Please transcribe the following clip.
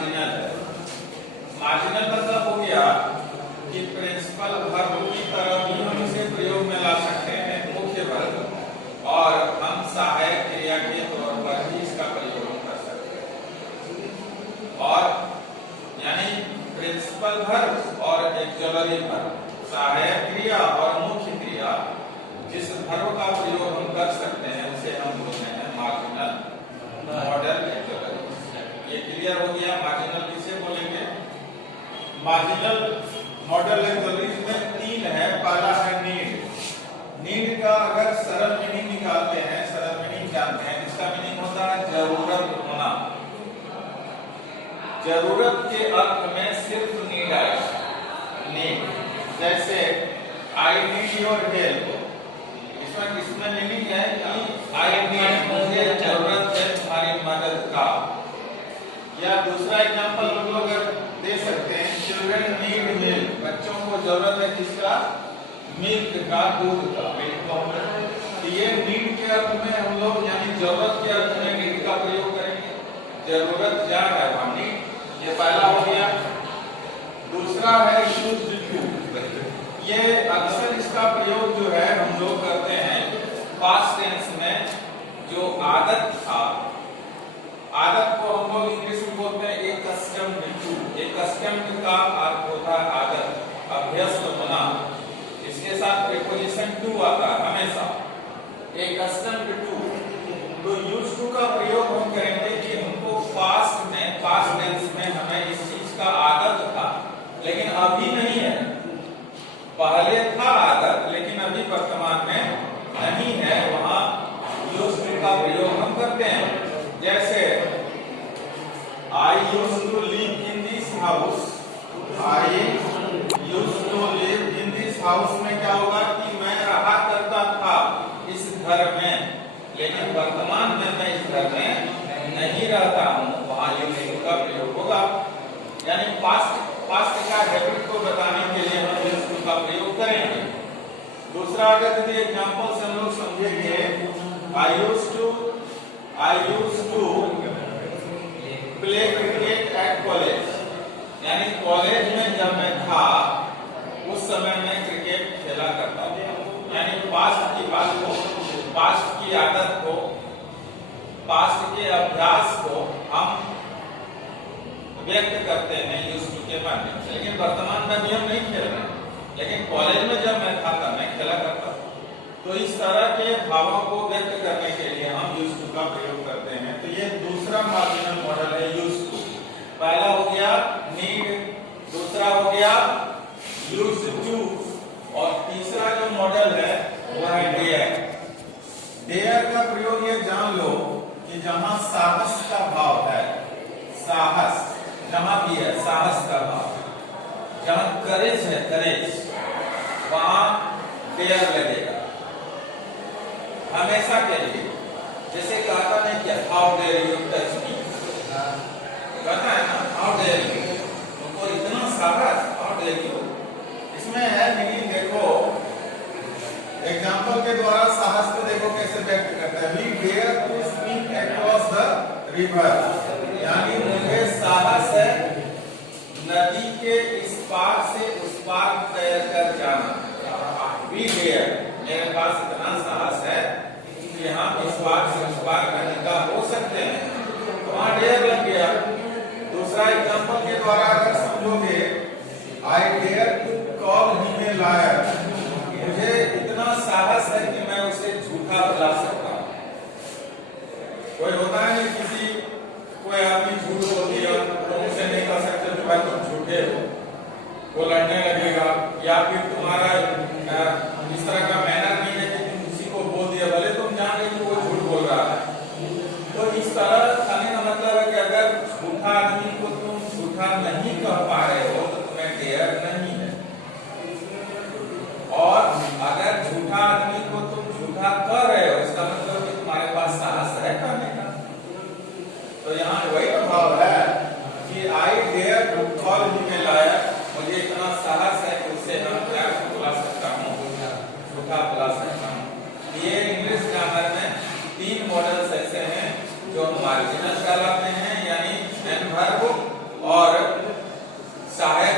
Marginal है। Marginal मतलब हो गया कि प्रिंसिपल वर्ब की तरह भी हम इसे प्रयोग में ला सकते हैं, मुख्य वर्ब, और हम सहायक क्रिया के तौर पर भी इसका प्रयोग कर सकते हैं। और यानी प्रिंसिपल वर्ब और ऑक्सिलरी वर्ब, सहायक क्रिया और मुख्य क्रिया, जिस वर्ब का प्रयोग हम कर सकते हैं उसे हम बोलते हैं मार्जिनल मॉडल ऑक्सिलरी। ये क्लियर हो गया। मार्जिनल किसे बोलेंगे? मार्जिनल मॉडल ऑक्सिलरीज में तीन है। पहला है नीड। नीड का अगर सरल मीनिंग निकालते हैं, सरल मीनिंग जानते हैं, इसका मीनिंग होता है जरूरत होना। जरूरत के अर्थ में सिर्फ नीड आएगा, नीड। जैसे आई नीड योर हेल्प, इसमें किसमें मीनिंग है कि आई नीड, मुझे जरूरत है तुम्हारी मदद का। या दूसरा एग्जांपल हम लोग दे सकते हैं, चिल्ड्रन नीड मिल्क, बच्चों को जरूरत है किसका? मिल्क का, दूध का, मिल्क पाउडर। तो ये नीड के अर्थ में हम लोग यानी जरूरत के अर्थ में नीड का प्रयोग करेंगे। जरूरत जा है वहां नीड, ये पहला हो गया। दूसरा है यूज्ड टू। ये अक्सर इसका प्रयोग जो है हम लोग करते हैं पास्ट टेंस में। जो आदत था, आदत को हम लोग इंग्लिश में बोलते हैं ए कस्टम्ड टू। ए कस्टम्ड का अर्थ होता है आदत, अभ्यस्त होना। इसके साथ प्रीपोजिशन टू आता है हमेशा, ए कस्टम्ड टू। तो यूज्ड टू का प्रयोग हम करेंगे कि हमको पास्ट में, पास्ट टेंस में हमें इस चीज का आदत था लेकिन अभी नहीं है। पहले था आदत लेकिन अभी वर्तमान में नहीं है, वहां यूज्ड टू का प्रयोग हम करते हैं। जैसे I used to live in this house, I used to live in this house में क्या होगा कि मैं रहा करता था इस घर में, लेकिन वर्तमान में मैं इस घर में नहीं रहता हूँ, वहां यूज्ड टू का प्रयोग होगा। यानी पास्ट का हैबिट को बताने के लिए हम यूज्ड टू का प्रयोग करेंगे। दूसरा अगर यदि एग्जांपल से हम लोग समझेंगे, I used to play cricket at college, यानी कॉलेज में जब मैं था उस समय मैं क्रिकेट खेला करता था। यानी पास्ट की बात को, पास्ट की आदत को, पास्ट के अभ्यास को हम व्यक्त करते हैं यूज्ड टू के माध्यम से। लेकिन वर्तमान में भी हम नहीं खेल रहे, लेकिन कॉलेज में जब मैं था तब मैं खेला करता था। तो इस तरह के भावों को व्यक्त करने के लिए हम यूज्ड टू का प्रयोग करते हैं। तो ये दूसरा मार्जिनल मॉडल है यूज्ड टू। पहला हो गया नीड, दूसरा हो गया यूज्ड टू, और तीसरा जो मॉडल है वो है डेयर। डेयर का प्रयोग ये जान लो कि जहां साहस का भाव है, साहस जहां भी है, साहस का भाव, जहां करेज है, करेज, वहां डेयर लगेगा हमेशा के लिए। जैसे कहता नहीं क्या, how dare you touch me, कहता है ना हाउ डेयर यू, उनको इतना साहस, हाउ डेयर यू। इसमें है मीनिंग देखो, एग्जांपल के द्वारा साहस को देखो कैसे व्यक्त करता है। We dare to swim across the river, यानी मुझे साहस है नदी के इस पार से उस पार तैर कर जाना। वी डेयर, मेरे पास इतना साहस है कि यहाँ इस पार से उस पार करने का हो सकते हैं, तो वहां डेयर लग गया। दूसरा एग्जांपल के द्वारा अगर समझोगे, I dare to call him a liar, मुझे इतना साहस है कि मैं उसे झूठा बुला सकता हूँ। कोई होता है नहीं, किसी कोई आदमी झूठ बोल दिया तो उसे नहीं कह सकते कि भाई तुम झूठे हो, वो लड़ने लगेगा। या फिर तुम्हारा इस तरह का मैनर नहीं है कि तुम किसी को बोल दिया भले तुम जान रहे कि वो झूठ बोल रहा है। तो इस तरह कहने का मतलब है कि अगर झूठा आदमी को तुम झूठा नहीं कह पा रहे हो तो तुम्हें डेयर नहीं है, और अगर झूठा आदमी को तुम झूठा कह रहे हो इसका मतलब कि तुम्हारे पास साहस है कहने का। तो यहाँ वही भाव है कि I dare to call him a liar, मुझे इतना साहस है कि उससे मैं क्या बुला सकता हूँ, झूठा बुला सकता हूँ। ये इंग्लिश ग्रामर में तीन मॉडल्स ऐसे हैं जो मार्जिनल कहलाते हैं, यानी एडवर्ब, और सहायक